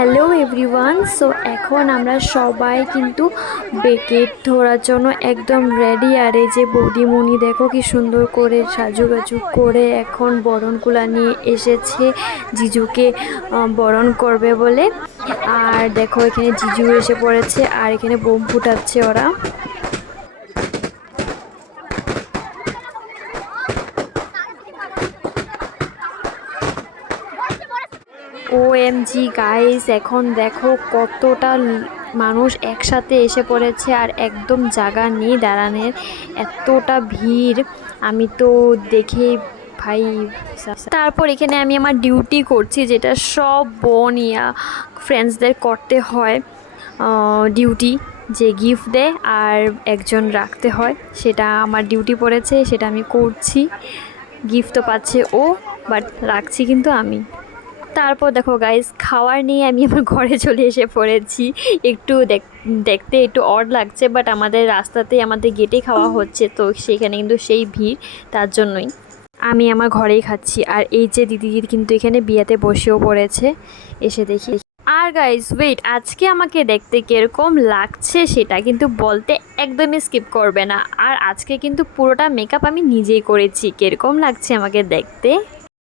Hello everyone. So এখন আমরা সবাই কিন্তু বেকেট ধরার জন্য একদম রেডি। আর এই যে বৌদিমণি দেখো কি সুন্দর করে সাজুগাজু করে এখন বরণকুলা নিয়ে এসেছে জিজুকে বরণ করবে বলে। আর দেখো এখানে জিজু এসে পড়েছে আর এখানে বোম ফুটাচ্ছে ওরা। OMG গাইস, এখন দেখো কতটা মানুষ একসাথে এসে পড়েছে আর একদম জায়গা নেই দাঁড়ানোর, এতটা ভিড় আমি তো দেখে ভাই। তারপর এখানে আমি আমার ডিউটি করছি, যেটা সব বোন ইয়া ফ্রেন্ডসদের করতে হয় ডিউটি, যে গিফট দেয় আর একজন রাখতে হয়, সেটা আমার ডিউটি পড়েছে, সেটা আমি করছি। গিফট তো পাচ্ছে ও, বাট রাখছি কিন্তু আমি। তারপর দেখো গাইস, খাওয়ার নিয়ে আমি আমার ঘরে চলে এসে পড়েছি। একটু দেখতে একটু অড লাগছে, বাট আমাদের রাস্তাতেই আমাদের গেটে খাওয়া হচ্ছে, তো সেখানে কিন্তু সেই ভিড়, তার জন্যই আমি আমার ঘরেই খাচ্ছি। আর এই যে দিদির কিন্তু এখানে বিয়েতে বসেও পড়েছে, এসে দেখি। আর গাইস ওয়েট, আজকে আমাকে দেখতে কীরকম লাগছে সেটা কিন্তু বলতে একদমই স্কিপ করবে না। আর আজকে কিন্তু পুরোটা মেকআপ আমি নিজেই করেছি। কীরকম লাগছে আমাকে দেখতে?